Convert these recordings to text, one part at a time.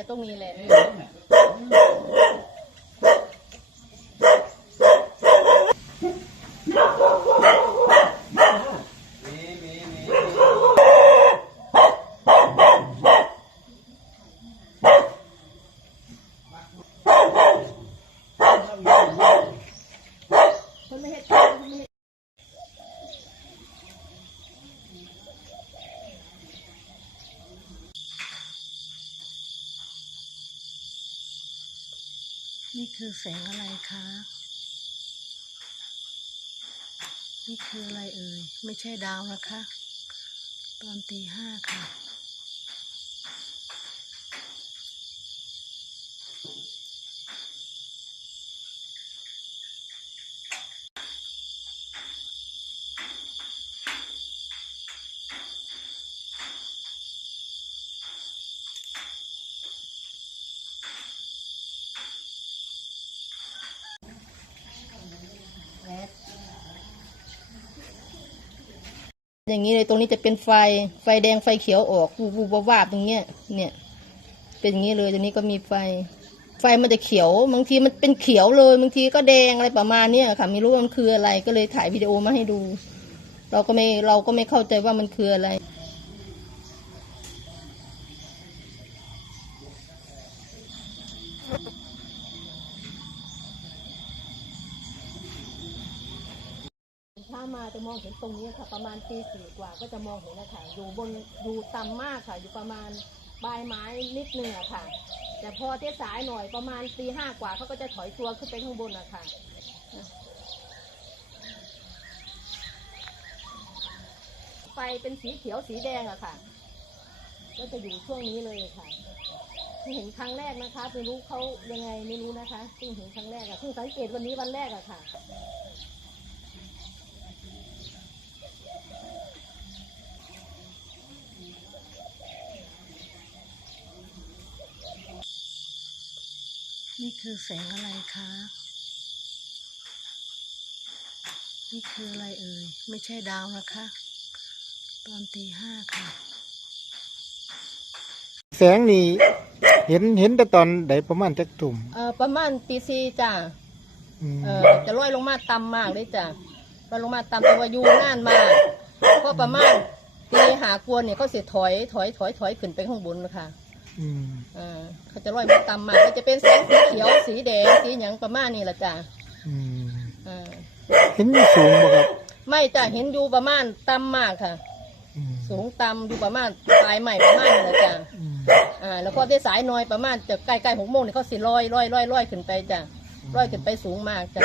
เนี่ยตรงนี้แหละ คนไม่เห็นคนไม่เห็น นี่คือแสงอะไรคะ นี่คืออะไรเอ่ย ไม่ใช่ดาวนะคะ ตอนตีห้าค่ะ อย่างนี้เลยตรงนี้จะเป็นไฟไฟแดงไฟเขียวออกวูบวูบวาบตรงเนี้ย เนี่ย เป็นอย่างนี้เลยตรงนี้ก็มีไฟ ไฟมันจะเขียวบางทีมันเป็นเขียวเลยบางทีก็แดงอะไรประมาณเนี้ยค่ะไม่รู้ว่ามันคืออะไรก็เลยถ่ายวิดีโอมาให้ดู เราก็ไม่เราก็ไม่เข้าใจว่ามันคืออะไร มาจะมองเห็นตรงนี้ค่ะ ประมาณตีสี่กว่าก็จะมองเห็นนะคะอยู่บนอยู่ต่ำมากค่ะ อยู่ประมาณปลายไม้นิดนึงอะค่ะ แต่พอเที่สายหน่อยประมาณตีห้ากว่าเขาก็จะถอยตัวขึ้นไปข้างบนอะค่ะไฟเป็นสีเขียวสีแดงอะค่ะ ก็จะอยู่ช่วงนี้เลยค่ะเพิ่งเห็นครั้งแรกนะคะไม่รู้เขายังไงไม่รู้นะคะเพิ่งเห็นครั้งแรกอะเพิ่งสังเกตวันนี้วันแรกอะค่ะ นี่คือแสงอะไรคะ นี่คืออะไรเอ่ย ไม่ใช่ดาวนะคะ ตอนตีห้าค่ะ แสงนี่เห็นเห็นแต่ตอนใดประมาณจักทุ่มเอ่อประมาณตีซีจ้ะอืมเอ่อจะลอยลงมาต่ำมากเลยจ้ะลอยลงมาต่ำตัวาอยูนานมากก็ประมาณตีหากวนเนี่ยเขาเสียถอยถอยถอยถอยขึ้นไปข้างบนนะคะ อืมเอ่าเขาจะลอยมาต่ำมากก็จะเป็นแสงสีเขียวสีแดงสีหยังประมาณนี้แหละจ้ะอืมเอ่าเห็นอยู่สูงบ่ครับไม่จ้ะเห็นอยู่ประมาณต่ำมากค่ะ อืมสูงต่ำอยู่ประมาณปลายใหม่ประมาณนี้แหละจ้ะอืมอ่าแล้วพอได้สายน้อยประมาณจะใกล้ๆหกโมงเนี่ยเขาสิลอยลอยลอยลอยขึ้นไปจ้ะลอยขึ้นไปสูงมากจ้ะ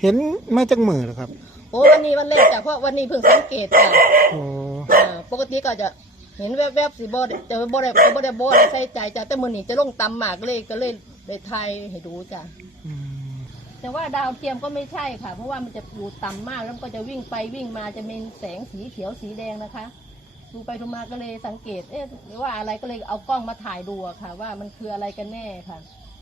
เห็นมาจากมือเหรอครับโอ้วันนี้วันแรกจ้ะเพราะวันนี้เพิ่งสังเกตจ้ะโอ้อ่าปกติก็จะ เห็นแวบๆสิบ่ได้จะบ่ได้บ่ได้บ่ได้ใส่ใจจ้ะแต่มื้อนี้จะลงต่ำมากเลยก็เลยได้ถ่ายให้ดูจ้ะอืมแต่ว่าดาวเทียมก็ไม่ใช่ค่ะ เพราะว่ามันจะอยู่ต่ำมากแล้วมันก็จะวิ่งไปวิ่งมาจะเป็นแสงสีเขียวสีแดงนะคะดูไปดูมาก็เลยสังเกตเอ๊ะหรือว่าอะไรก็เลยเอากล้องมาถ่ายดูอะค่ะ ว่ามันคืออะไรกันแน่ค่ะ